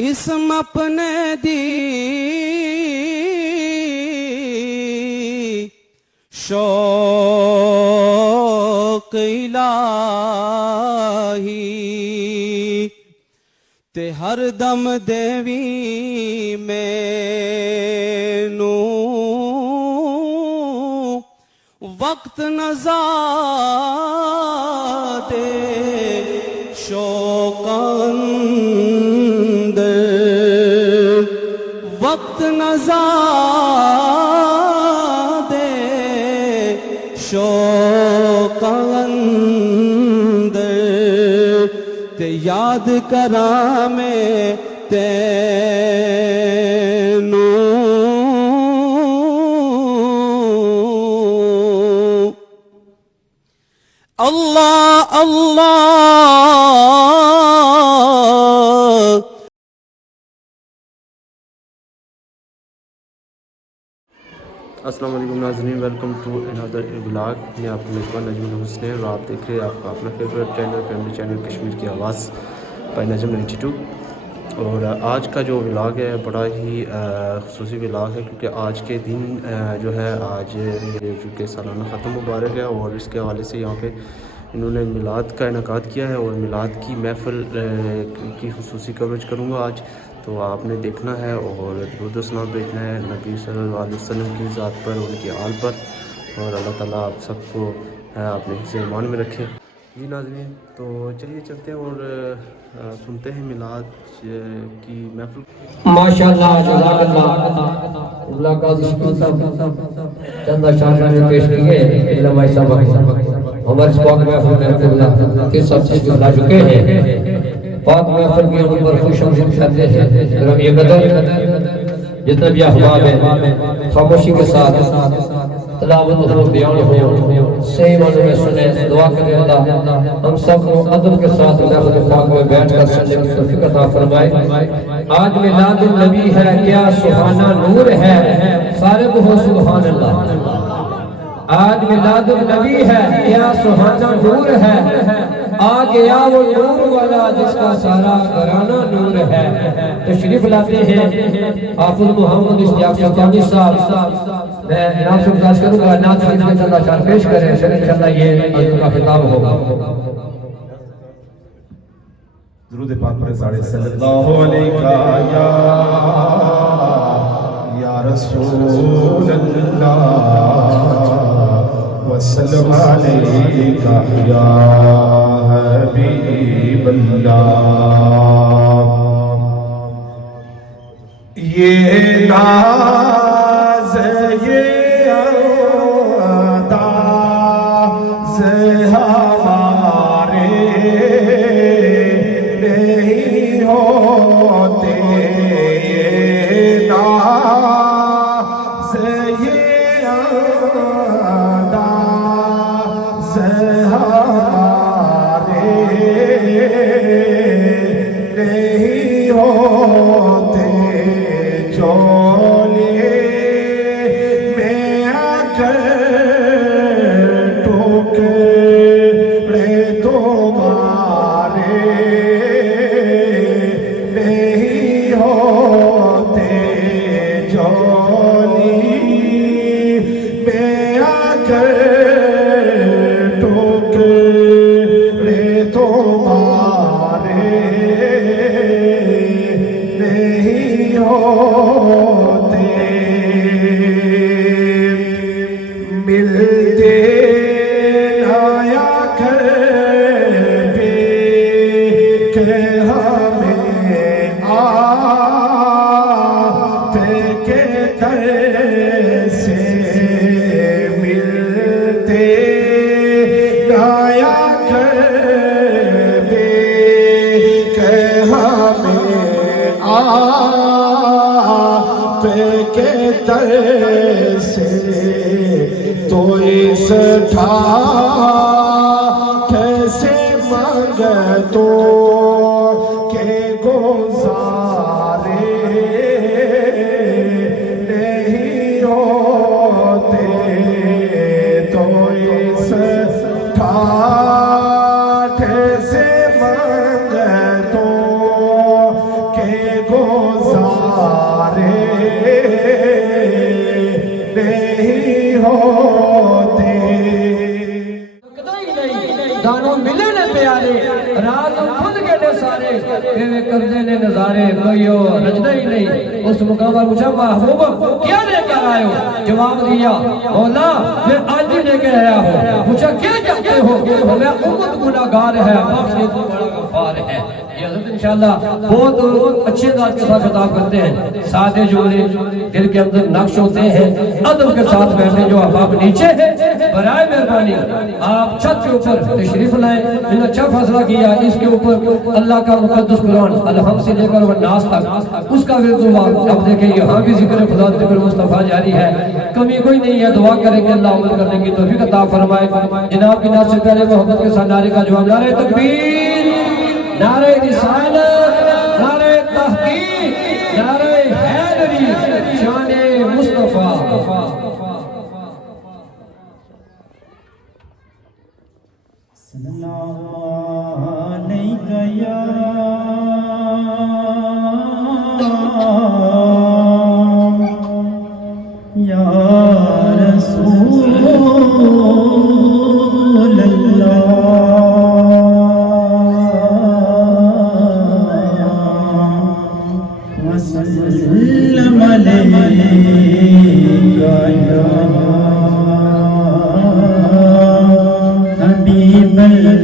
इसम अपने दी शौक इलाही ते हर दम देवी मैनू वक्त नज़ादे शौकंदर वक्त नज़ादे शौकंदर ते याद करा मैं तेनू अल्लाह अल्लाह। अस्सलाम वालेकुम नाज़रीन, वेलकम टू अनदर व्लॉग। मैं आपका मेज़बान नजमुल हुसैन और आप देख रहे हैं आपका अपना favourite channel family channel Kashmir की आवाज़ बाय नजम 92। और आज का जो व्लॉग है बड़ा ही ख़ुसूसी व्लॉग है, क्योंकि आज के दिन जो है आज ये चूँकि सालाना ख़त्म मुबारक है और इसके हवाले से यहाँ पे इन्होंने मिलाद का इनेकाद किया है और मिलाद की महफ़िल की ख़ुसूसी कवरेज करूँगा आज। तो आपने देखना है और दुरूद सलाम भेजना है नबी सल्लल्लाहु अलैहि वसल्लम की ज़ात पर, उनकी आल पर, और अल्लाह ताला आप सबको अपने हिस्से ईमान में रखे। जी नाज़रीन, तो चलिए चलते हैं और सुनते हैं मिलाद की महफ़िल। माशाअल्लाह जज़ाकल्लाह चंद अशार ने पेश किए इल्म साहब हमारे पाक महफिल में अल्लाह के सब चीज ला चुके हैं। पाक महफिल के ऊपर खुश आमदीद करते हैं। मेरा ये कदर जितना भी अहबाब है खामोशी के साथ तलावत हो, बयान हो, सही मानों में सुने, दुआ करें अल्लाह हम सबको अदब के साथ महफिल पाक में बैठकर सुनने की तौफीक अता फरमाए। आज मिलादुन नबी है, क्या सुहाना नूर है, सारे कहो सुभान अल्लाह। आज मिलादुन नबी है, क्या सुहाना नूर है, आ गया वो नूर वाला जिसका सारा घराना नूर है। तशरीफ लाते हैं हाफिज मोहम्मद इश्तियाक सुल्तानी साहब। मैं इनाम से गुजारिश करूंगा नात शरीफ में चंद अशार पेश करें, फिर इंशाअल्लाह ये का खिताब होगा। दुरूद पाक पर साढ़े सल्लल्लाहु अलैहि या रसूल अल्लाह वसल्लम अलैका या हबीब अल्लाह। ये नाज ये अंदाज़ हमारे नहीं होते, ये नाज ये अंदाज़ हमारे नहीं होते। चोले में आकर टुकड़े तुम्हारे नहीं होते। चोली में आकर टुकड़े तुम्हारे नहीं होते। मिलते नया घर पे के हमें आप के दर से मिलते नया घर पे के हमें आप के दर से। तो इस कैसे मांग तो के गुजारे नहीं होते। तो इस कैसे मांग तो के कि वे करते ने नजारे कोई हो रजदा ही नहीं। उस मुकाम पर पूछा महबूब क्या लेकर आए हो? जवाब दिया मौला मैं आज ही लेकर आया हूँ। पूछा क्या चाहते हो? मैं उम्मत गुनाहगार है, बख्श तो बड़ा गफ्फार है। ये हज़रत इंशाअल्लाह बहुत अच्छे अंदाज के साथ खिताब करते हैं। सादे जुमले दिल के अंदर नक्श होते हैं, अदब के साथ बैठे। जो आप नीचे हैं बराए मेहरबानी आप छत के ऊपर तशरीफ लाएं। मैंने अच्छा फैसला किया इसके ऊपर अल्लाह का मुकद्दस कुरान अलहम से लेकर वन्नास तक उसका भी दुआ। अब देखें यहाँ भी जिक्र खुदा जिक्र मुस्तफा जारी है, कमी कोई नहीं है। दुआ करेंगे अल्लाह अमल करने की तौफीक अता फरमाए। जनाब की नात से पहले मोहब्बत के साथ नारे का जवाब, नारे तकबीर, नारे रिसालत, नारे तहकीक, नारे हैदरी, शाने मुस्तफा। या रसूल अल्लाह वसल्लम अलैका या हबीब अल्लाह।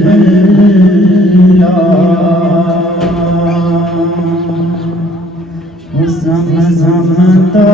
ज़म तो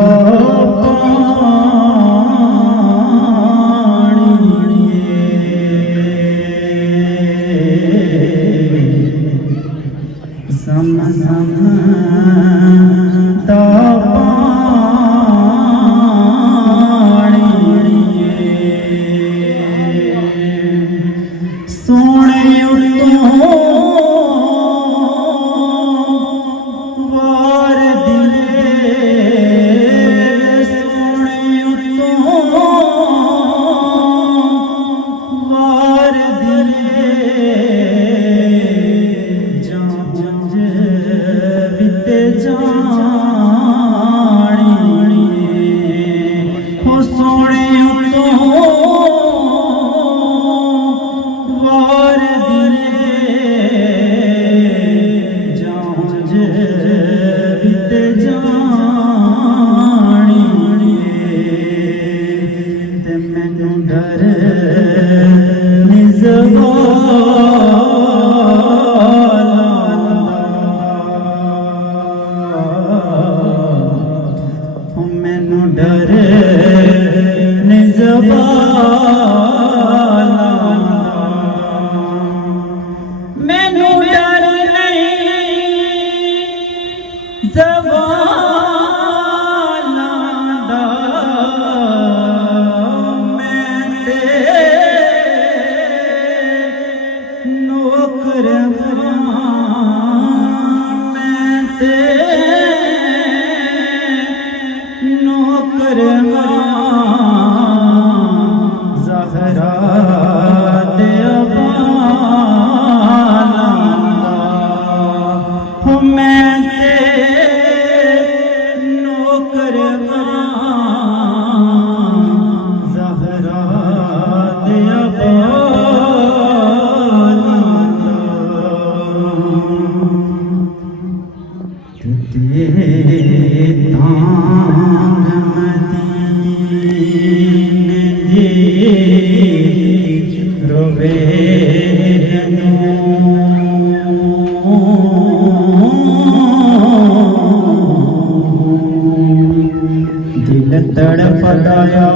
तड़पदाया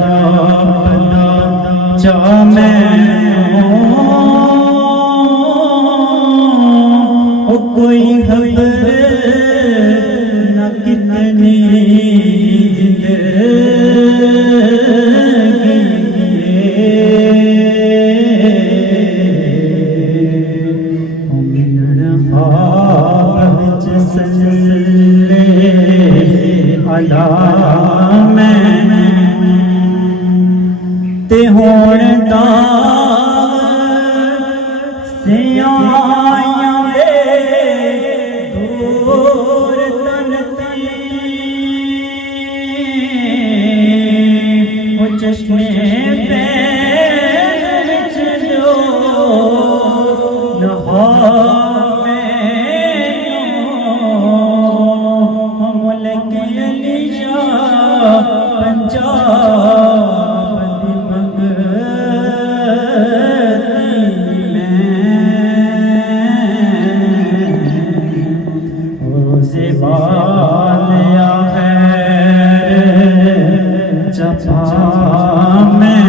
चा मैं ओ कोई खबर न कितनी ते होण दा सियाया वे दूर तन ती ओ चश्मे पैर विच जो नहा मैनू रोज़े बालिया खैर जफा में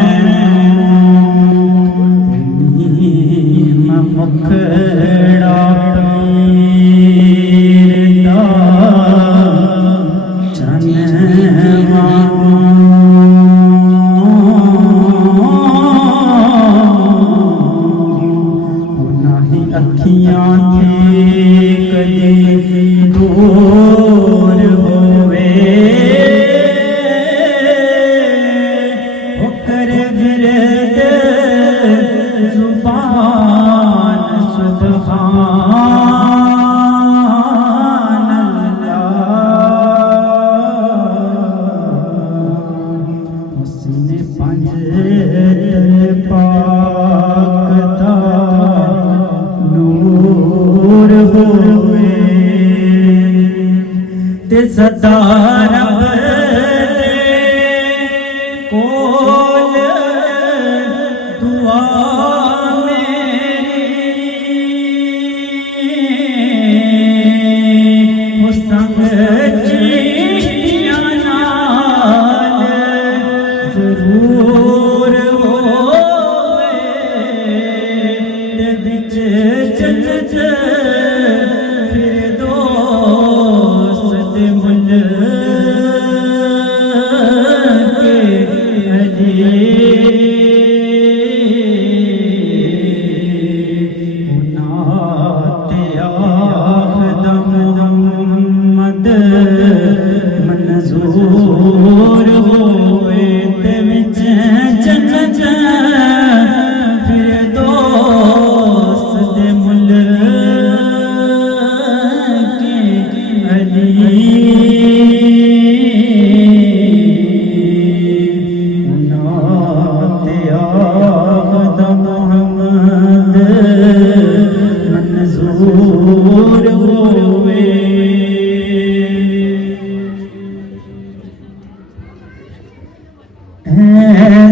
मुखड़ा पीर दा चनवा नाही अखियां थे कदे दूर होवे होकर विरद जुबान सुबहान अल्लाह उसने पंज पाक दा नूर होवे ते सदा रब दे कोल दुआ मेरी हो संग चिश्तियां नाल जरूर होवे ते विच जन्नत फिरदौस दे मुल्क मंजूर होए ते विच जन्नत फिरदौस दे मुल्क अली नाते आखद मोहम्मद मंजूर होए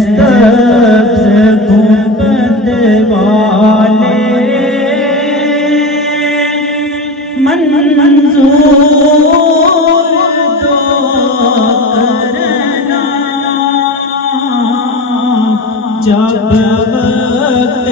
सबसे गुंबद वाले मंजूर दो करना जब वक्त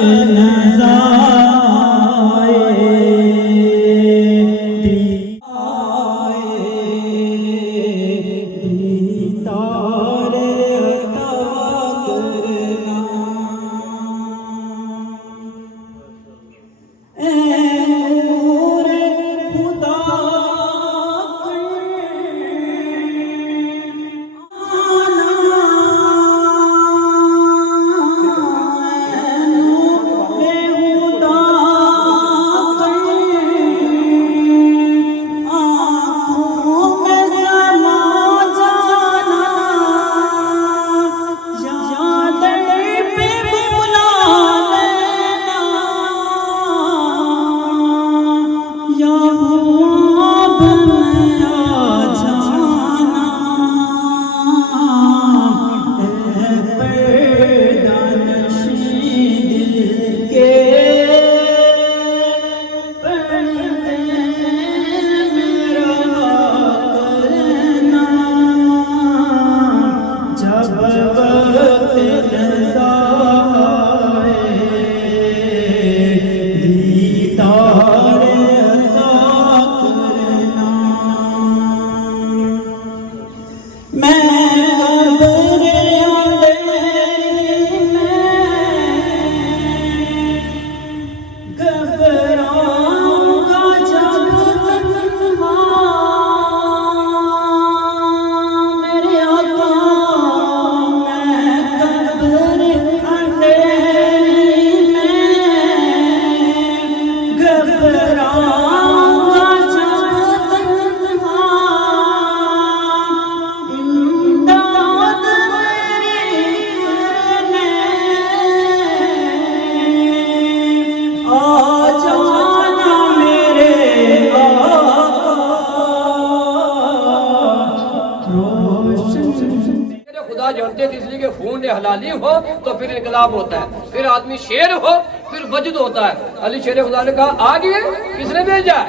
खुदा जानते थे इसलिए कि खून हलाली हो तो फिर इनकलाब होता है, फिर आदमी शेर हो फिर वजद होता है। अली शेर खुदा ने कहा आ गए, किसने भेजा है?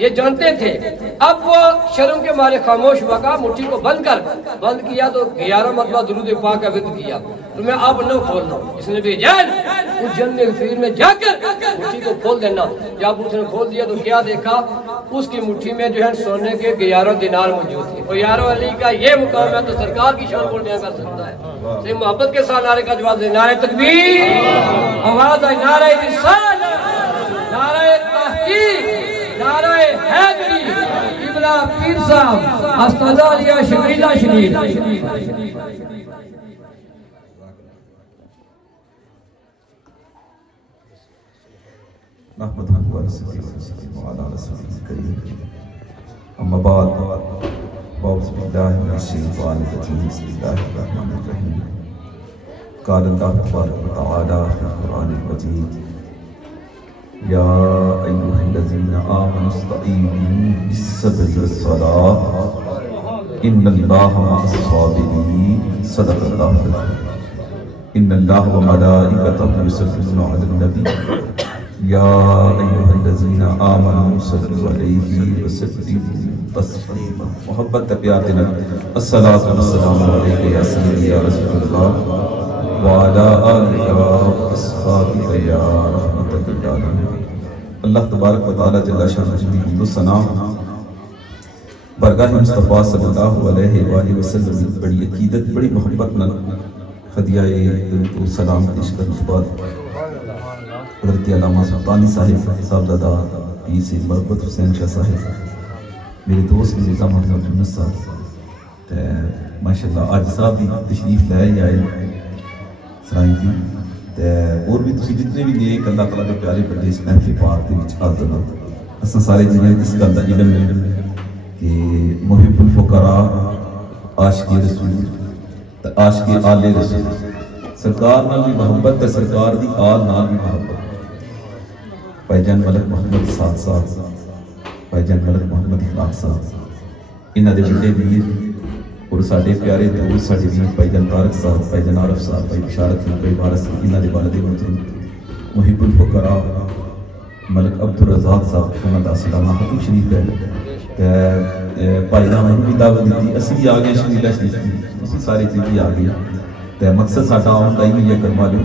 ये जानते थे। अब वो शर्म के मारे खामोश हुआ, कहा मुट्ठी को बंद किया तो 11 मरतबा दुरूद पाक का विद किया। तो मैं अब न खोलना, इसने भी जान उस जन्नत फिर में जाकर मुट्ठी को खोल देना। जब उसने खोल दिया तो क्या देखा, उसकी मुट्ठी में जो है सोने के 11 दिनार मौजूद थे। और यारो अली का ये मुकाम है तो सरकार की शान बोल कर सकता है। से मोहब्बत के साथ नारे का जवाब दे, नारे तकबीर, आवाज आई नारे रिसालत, नारे तहकीक, नारे हैदरी, इब्ला पीर साहब, अस्तादालिया शकीला शरीफ। नहमदुहु व नस्तईनुहु व अला रसूलिहिल करीम। अम्मा बाद, औज़ु बिल्लाहि मिनश शैतानिर रजीम। बिस्मिल्लाहिर रहमानिर रहीम। क़ाल अल्लाहु तबारक व तआला फ़िल क़ुरआनिल मजीद, या अय्युहल्लज़ीना आमनुस्तईनु बिस्सब्रि वस्सलाह इन्नल्लाहा मअस-साबिरीन। सदक़ल्लाहुल अज़ीम। इन्नल्लाहा व मलाइकतहु युसल्लूना अलन नबी या अय्युहल्लज़ीना आमनू सल्लु अलैहि व सल्लिमू तस्लीमा। मोहब्बत प्यार देना, अस्सलातु वस्सलामु अलैका या सय्यदी या रसूलल्लाह व अला आलिका व अस्हाबिका या रहमतल लिल आलमीन। अल्लाह तबारक व तआला जल्ल शानुहु की हिम्दो सना बरगाह मुस्तफ़ा सल्लल्लाहु अलैहि वसल्लम की बड़ी अकीदत, बड़ी मोहब्बत न हदिया सलाम पेश करने के बाद हज़रत अल्लामा सुल्तानी साहिबजादा पीर से मरबत हुसैन शाह साहिब, मेरे दोस्त मेरे मोहम्मद यूनुस साहब, तो माशाअल्लाह अज साहब भी तशरीफ लै आए सराई जी। तो और भी तुम जितने भी नेक अल्लाह तआला के प्यारे बंदे इस महफिल पाक के विच हाज़िर हो, असां सारे जिन्हें इस गल दा इल्म है कि मुहिब्बुल फुकरा आशिक़े रसूल ते आशिक़े आले रसूल, सरकार नाल भी मोहब्बत है, सरकार दी आल नाल भी मोहब्बत। भाईजान मलक मोहम्मद साद साहब, भाईजान मलक मोहम्मद इखलाक साहब, इन्हां दे बड़े वीर और साडे प्यारे दोस्त साडे वीर भाईजान तारक साहब, भाईजान आरफ साहब, भाई बिशारत सिंह, भाई वारस सिंह, इन्हां दे वालिद मोहतरम मुहिब्बुल फुकरा मलक अब्दुल रज़ाक साहब, उन्हां दा सलामा हुकम शरीफ है। ते भाई ने मैनूं भी दावत दी, असीं भी आ गए शकीला शरीफ दी, तुसीं सारे जी भी आ गए। तो मकसद साडा आउण दा ही है करवा लो,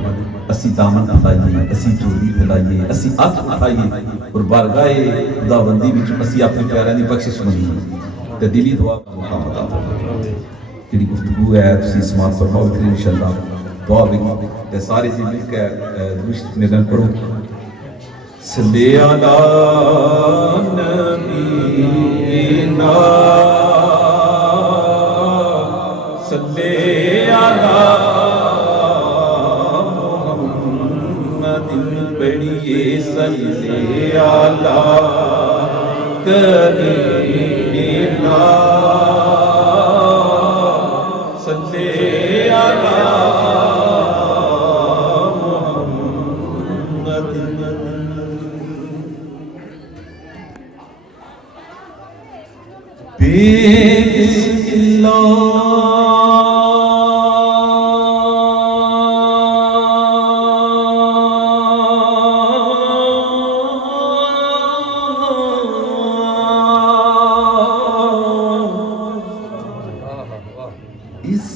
असी दामन फैलाइए, असी चोरी फैलाइए, असी हथ उठाइए और बारगाहे खुदाबंदी विच असी अपने प्यारिਆਂ ਦੀ बख्शिश मंगीए। तो दिली दुआ का मौका अता फरमाए। जिहड़ी गुफ्तगू है तुसीं समाअत फरमाओ फिर इंशाअल्लाह दुआ होगी। तो सारे जी मिल के दुरूद मिलन पढ़ो। सल्ले अला नबीना सल्ले अला बड़िए सल्ले अला करीना सल्ले अला मुहम्मद।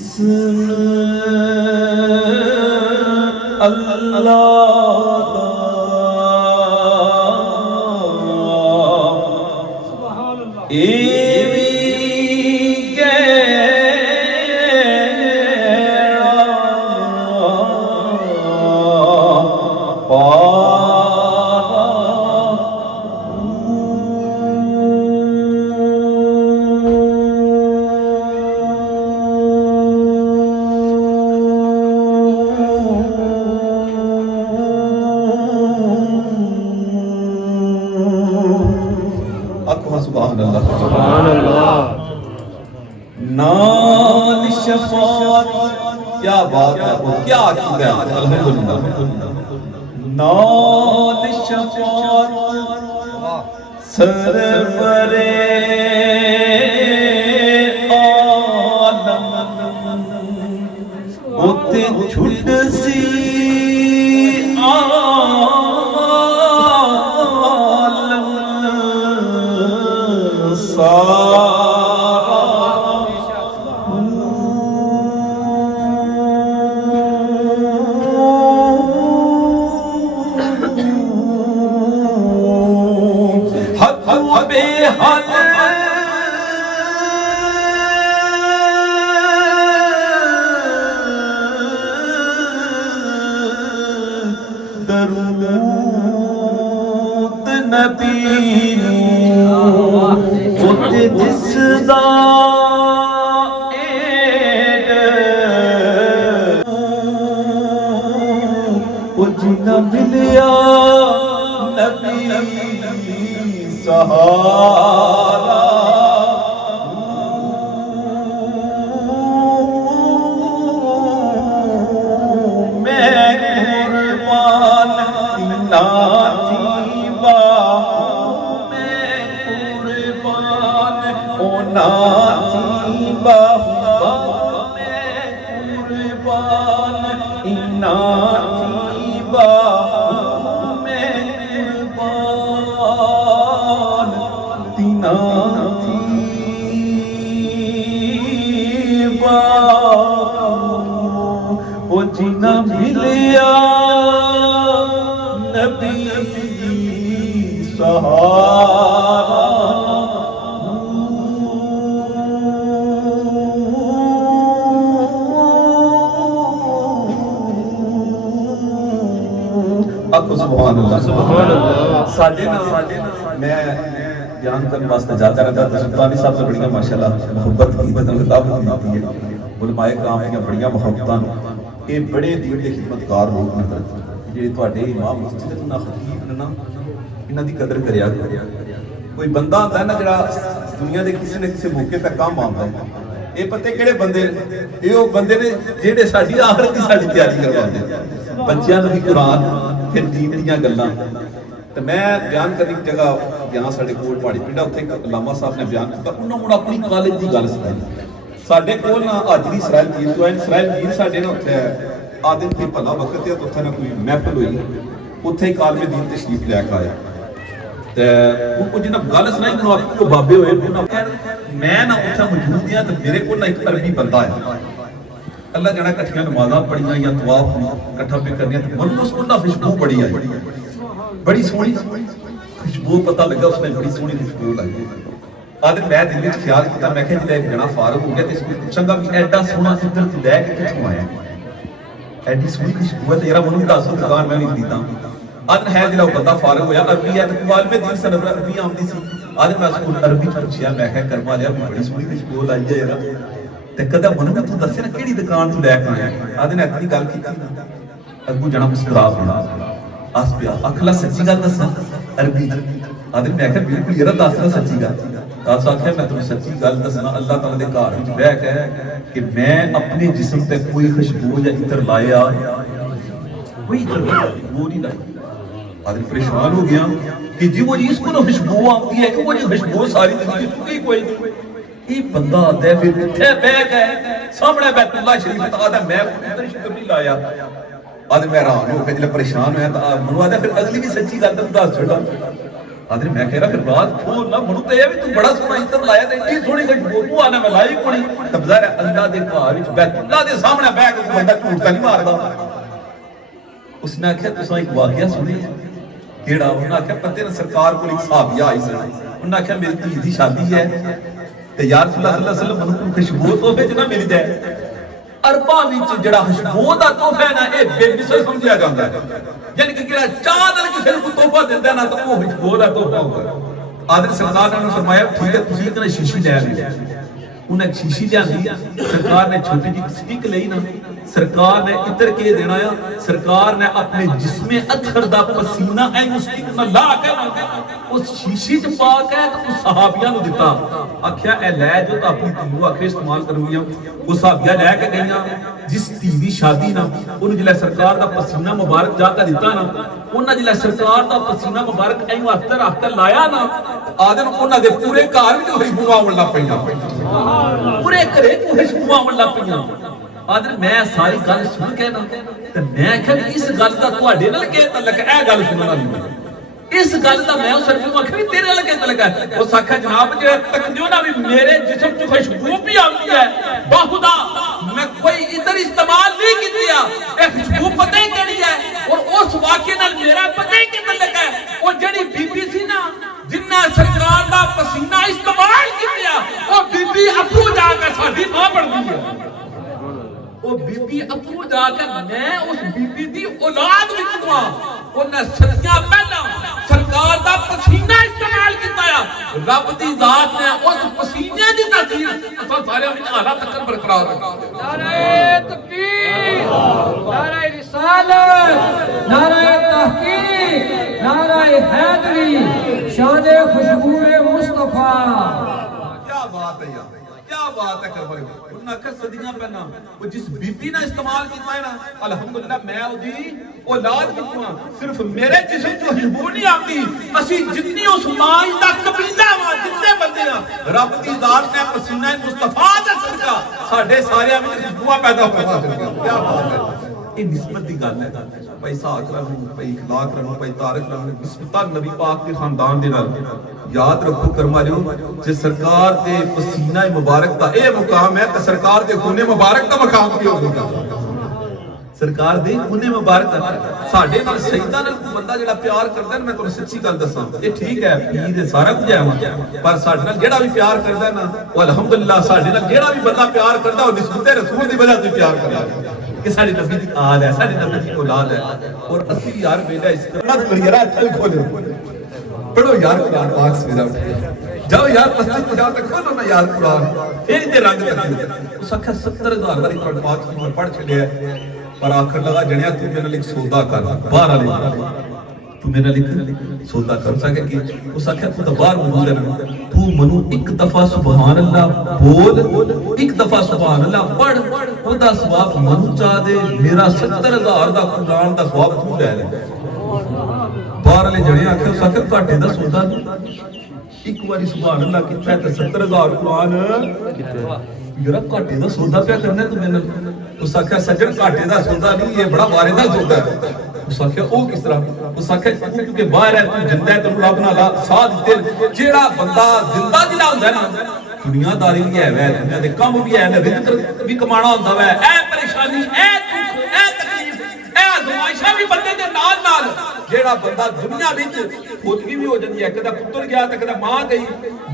बिस्मिल्लाह नाल शफात, क्या बात है, क्या अकीदा है, अल्हम्दुलिल्लाह। नाल शफात सरवरे आलम उते छुट सी आलम दरूद नबी खुद जिसदा जिना मिलिया नबी सहारा जिना मिलिया नबी सहारा आखो सुभान अल्लाह साडे ना मैं बयान करने वास्ते जाता रहता तो सुल्तानी साहब से बड़ियां माशाल्लाह मोहब्बत की बदन किताब दी है उलमाए कराम दी बड़ियां मोहब्बतां ये बड़े दीन के खिदमतकार लोग ने ਜਿਹੜੇ ਤੁਹਾਡੇ ਇਮਾਮ ਮਸਜਿਦ ਨਾ ਖਤੀਬ ਨੇ ਨਾ ਇਹਨਾਂ ਦੀ ਕਦਰ ਕਰਿਆ ਕੋਈ ਬੰਦਾ ਹੁੰਦਾ ਨਾ ਜਿਹੜਾ ਦੁਨੀਆ ਦੇ ਕਿਸੇ ਨਾ ਕਿਸੇ ਮੌਕੇ ਤੇ ਕੰਮ ਆਉਂਦਾ ਹੈ ਇਹ ਪਤੇ ਕਿਹੜੇ ਬੰਦੇ ਇਹ ਉਹ ਬੰਦੇ ਨੇ ਜਿਹੜੇ ਸਾਡੀ ਆਖਰਤ ਦੀ ਸਾਡੀ ਤਿਆਰੀ ਕਰਵਾਉਂਦੇ ਬੱਚਿਆਂ ਨੂੰ ਵੀ ਕੁਰਾਨ ਫਿਰ ਦੀਨ ਦੀਆਂ ਗੱਲਾਂ ਤੇ ਮੈਂ ਬਿਆਨ ਕਰਨੀ ਜਗ੍ਹਾ ਗਿਆ ਸਾਡੇ ਕੋਲ ਪਹਾੜੀ ਪਿੰਡਾ ਉੱਥੇ ਅਲਾਮਾ ਸਾਹਿਬ ਨੇ ਬਿਆਨ ਕੀਤਾ ਉਹਨਾਂ ਨੂੰ ਆਪਣੀ ਕਾਲਜ ਦੀ ਗੱਲ ਸੁਣਾਈ ਸਾਡੇ ਕੋਲ ਨਾ ਹਾਜ਼ਰੀ ਇਸਰਾਇਲ ਵੀਰ ਜੋ ਹੈ ਇਸਰਾਇਲ ਵੀਰ ਸਾਡੇ ਨਾਲ ਉੱਥੇ ਆਦਿਨ ਦੀ ਭਲਾ ਵਕਤ ਤੇ ਉੱਥੇ ਨਾ ਕੋਈ ਮਹਿਫਲ ਹੋਈ ਉੱਥੇ ਹੀ ਕਾਲਮੇ ਦੀਨ ਤਸ਼ਰੀਫ ਲੈ ਕੇ ਆਇਆ ਤੇ ਉਹ ਜਿਹਨਾਂ ਗੱਲ ਸੁਣਾਈ ਮੈਨੂੰ ਆਪਕੋ ਬਾਬੇ ਹੋਏ ਮੈਂ ਨਾ ਉੱਥੇ ਮੌਜੂਦ ਹਾਂ ਤੇ ਮੇਰੇ ਕੋਲ ਨਾ ਇੱਕ ਅਰਬੀ ਬੰਦਾ ਹੈ ਅੱਲਾ ਜਾਣਾ ਇਕੱਠੀਆਂ ਨਮਾਜ਼ਾਂ ਪੜੀਆਂ ਜਾਂ ਤਵਾਫ ਇਕੱਠਾ ਵੀ ਕਰਨੀਆਂ ਤੇ ਮੈਨੂੰ ਉਸ ਕੋਲ ਨਾ ਖੁਸ਼ਬੂ ਬੜੀ ਆਈ ਬੜੀ ਸੋਹਣੀ ਖੁਸ਼ਬੂ ਪਤਾ ਲੱਗਾ ਉਸਨੇ ਬੜੀ ਸੋਹਣੀ ਖੁਸ਼ਬੂ ਲਾਈ आदर मैं दिल में ख्याल किया मैं क्या जिले जना फारूक हो गया तो इसको पूछांगा भी एडा सोना इधर तू लै के किथों आया एडी सोहनी खुशबू है तेरा मनु दस दुकान मैं नहीं खरीदा आदर है जिला बंदा फारूक होया अरबी है तो कमाल में दिन सन अरबी आमदी सी आदर मैं उसको अरबी पूछया मैं क्या करवा लिया बड़ी सोहनी खुशबू लाई है यार ते कदा मनु तू दस ना केड़ी दुकान तू लै के आया आदर ने इतनी गल की अगू जना मुस्कुरा पड़ा आस पिया अखला सच्ची गल दस अरबी आदर मैं क्या बिल्कुल यार दस ना सच्ची गल दस आख्या मैं तुम्हें सच्ची गल दसना अल्लाह ताला दे घर विच बैठ के कि मैं अपने जिस्म ते कोई खुशबू या इत्र लाया कोई इत्र वो नहीं लाई आदमी परेशान हो गया कि जी वो इसको ना खुशबू आती है वो जी खुशबू सारी जिंदगी सुनी कोई नहीं ये बंदा आता है फिर इत्थे बैठ के सामने बैतुल्लाह शरीफ ता आदा मैं इत्र शिकर नहीं लाया आदमी मैं हैरान हो के जब परेशान होया ता मनु आदा फिर अगली भी सच्ची गल दस छड़ा आदर मैं कह रहा फिर बात खोल ना मनु ते भी तू बड़ा सोना इत्र लाया ते इतनी सोहनी खुशबू आना मैं लाई कोनी तब ज़ाहिर है अल्लाह दे घर विच बैतुल्लाह दे सामने बैठ के बंदा झूठ नहीं मारदा उसने आख्या तुसां एक वाकया सुनी केड़ा उन्हें आख्या पते ना सरकार को एक साहबिया आई सी उन्हें आख्या मेरी धी दी शादी है ते यार सल्लल्लाहु अलैहि वसल्लम मनु को खुशबू तोहफे च ना मिल जाए अरबा विच जेड़ा खुशबू दा तोहफा है ना ए बेमिसल समझिया जांदा है यानी कि जेड़ा चाह नाल किसी को तोहफा दिंदा ना तो वो खुशबू दा तोहफा होंदा आदर सरकार ने फरमाया ठीक है तुसी इतना शीशी ले आए उन्हें शीशी लिया सरकार ने छोटी जी स्टिक ली ना सरकार ने इत्र के देना है सरकार ने अपने जिस्मे अथर दा पसीना ऐ उस स्टिक में ला के उस शीशी च पा के तो उस सहाबिया नु दिता आख्या ए ले जो तो अपनी धी आखे इस्तेमाल करूंगी वो सहाबिया लेके गईयां जिस धी दी शादी ना उन्हें जिला सरकार दा पसीना मुबारक जाकर दिता ना उन्हें जिला सरकार दा पसीना मुबारक ऐ हफ्ते रख के लाया ना आदन उन्हां दे पूरे घर विच खुशबू आउण लग पईयां पूरे घरे खुशबू आउण लग पईयां आदर मैं सारी गल सुन के ना ते मैं आख्या इस गल दा तुहाडे नाल के तल्लक ए गल सुनन वाली इस गल का मैं उस सर आखिया भी तेरे लगे तो लगा उस आखिया जनाब जो तकदियो ना भी मेरे जिस्म च खुशबू भी आती है बाहुदा मैं कोई इधर इस्तेमाल नहीं किया एक खुशबू पता ही कड़ी है और उस वाक्य नाल मेरा पता ही कितना लगा और जड़ी बीबी सी ना जिन्ना सरकार दा पसीना इस्तेमाल किया वो बीबी अपू जाकर साडी मां बन गई है वो बीबी अपू जाकर मैं उस बीबी दी औलाद विच हुआ उन्हें सदियां पहला सरकार दा पसीना इस्तेमाल किया रब दी जात ने उस पसीने दी तासीर असां सारे विच हालात तक बरकरार रखी नारे तकबीर, नारे रिसालत, नारे तहकीक, नारे हैदरी, शान खुशबूए मुस्तफा। क्या बात है यार, क्या बात है करबले उन्हें आखिया सदियां पहला वो जिस बीबी ने इस्तेमाल किया है ना अल्हम्दुलिल्लाह मैं ओदी औलाद विचों सिर्फ मेरे जिस्म च खुशबू नहीं आती असि जितनी उस मां दा कबीला वा जितने बंदे आ रब दी जात ने पसीना मुस्तफा दा सदका साडे सारियां विच खुशबूआं पैदा होया क्या बात है ये निस्बत दी गल है भाई साख रहूं भाई इखलाक रहूं भाई तारक रहूं निस्बत नबी पाक के खानदान दे नाल याद रखो करमालियो जे सरकार दे पसीना मुबारक दा ए मुकाम है ते सरकार दे खूने मुबारक दा मकाम की होगा सरकार दे खूने मुबारक दा साडे नाल सईदा नाल कोई बंदा जेड़ा प्यार करदा है मैं तुहानू सच्ची गल दसां ये ठीक है पीर है सारा कुछ है पर साडे नाल जेड़ा भी प्यार करदा है ना वो अल्हम्दुलिल्लाह साडे नाल जेड़ा भी बंदा प्यार करदा वो निस्बत रसूल दी वजह से प्यार करदा है कि साडी नबी दी आल है साडी नबी दी औलाद है और असली यार बेटा इस मत करिए रात को खोलो पढ़ो यार कुरान पाक से उठ जाओ यार मस्जिद में जाओ तो खोलो ना यार कुरान फिर दे रंग तक उस आखिया 70,000 बारी कुरान पाक से पढ़ छड़िया पर आखिर लगा जणिया तू मेरे लिए सौदा कर बाहर वाले तू मेरे लिए सौदा कर सके कि उस आखिया तू तो बाहर मौजूद है तू मनु एक दफा सुभान अल्लाह बोल एक दफा सुभान अल्लाह पढ़ ओदा सवाब मनु चा दे मेरा 70,000 दा कुरान दा सवाब तू ले ले बाहर वाले जणे आखे उस आखे घाटे दा सौदा एक बारी सुभान अल्लाह कितना है 70,000 कुरान मेरा घाटे दा सौदा पे करना तू मेरे उस आखे सज्जन घाटे दा सौदा नहीं ये बड़ा वारे दा सौदा है उस आखे ओ किस तरह उस आखे क्योंकि बाहर है तू जिंदा है तू रब नाल साथ दे जेड़ा बंदा जिंदा जिला हुंदा है ना दुनियादारी भी है वे दुनिया दे काम भी है रिज़्क भी कमाना हुंदा वे ए परेशानी ए दुख ए तकलीफ ए आज़माइशां भी बंदे दे नाल नाल जेड़ा बंदा दुनिया विच फौतगी भी हो जांदी है कदा पुत्र गया ते कदा मां गई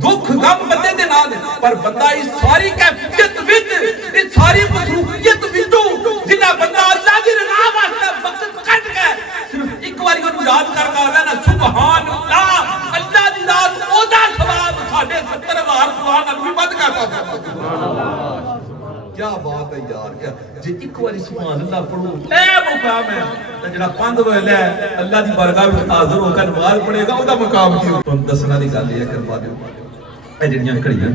दुख गम बंदे दे नाल पर बंदा इस सारी कैफियत विच इस सारी मसरूफियत विचों जिन्ना बंदा अल्लाह दी रज़ा वास्ते वक्त कट के सिर्फ एक बारी ओनू याद करके आवे ना सुभान अल्लाह अल्लाह दी जात ओदा सवाब साडे 70,000 कुरान नाल भी वध करदा सुभान अल्लाह क्या बात है यार क्या जे एक बारी सुभान अल्लाह पढ़ो ए मुकाम है ते जेड़ा 5 वेले अल्लाह दी बारगाह विच हाजिर होकर नमाज पढ़ेगा ओदा मुकाम की हो तुम दसना दी गल है करवा दियो ए जड़ियां घड़ियां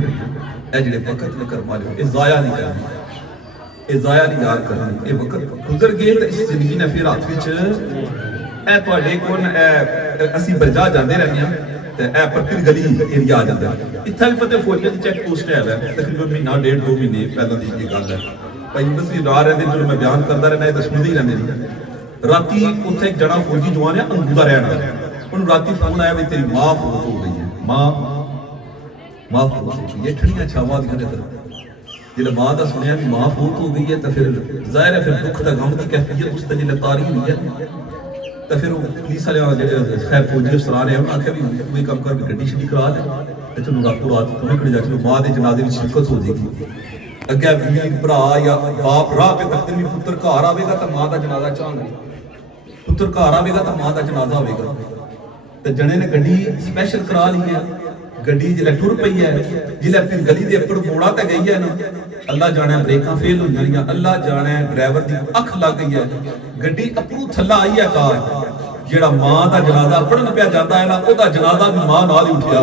ए जेड़े वक्त ने करवा लियो ए जाया नहीं करनी ए जाया नहीं यार करनी ए वक्त गुजर गए ते इस जिंदगी ने फिर हाथ विच ए तुहाडे कोल असि बरजा जांदे रहने आ ते ए पत्ती गली एरिया आ जांदा इत्थे भी पते फौजियां दी चेक पोस्ट है तकरीबन महीना 1.5-2 महीने पहला दी ये गल है भाई बस रा रहंदे जो मैं बयान करदा रहना ए दसमदी रहंदे राती उत्थे एक जड़ा फौजी जवान है अंगू दा रहना उन्हें राती फोन आया भाई तेरी मां फौत हो गई है मां फौत हो गई है ठड़ियां छावां दी तरफ जिले मां दा सुनिया कि मां फौत हो गई है तो फिर जाहिर है फिर दुख दा गम दी कैफियत उस ते जिले तारी हुई है तो फिर पुलिस वाले खैर फौजी अफसरान है उन्होंने आख्या भी कोई कम कर गड्डी शड्डी करा दे चलो रातों रात तुम निकल जा चलो मां के जनाजे में शिरकत हो जाएगी अगे वीर भरा या बाप राह पे तकते भी पुत्र घर आवेगा तो मां का जनाजा चाहेंगे पुत्र घर आवेगा तो मां का जनाजा होगा तो जने ने गड्डी स्पेशल करा ली है गड्डी जिले टुर पई है जिले फिर गली दे अप्पड़ मोड़ा ते गई है ना अल्लाह जाने ब्रेकां फेल हो जानियां अल्लाह जाने ड्राइवर दी अख लग गई है गड्डी अपरू थल्ला आई है कार जेड़ा मां दा जनाजा पढ़न पिया जांदा है ना ओदा जनाजा भी मां नाल ही उठिया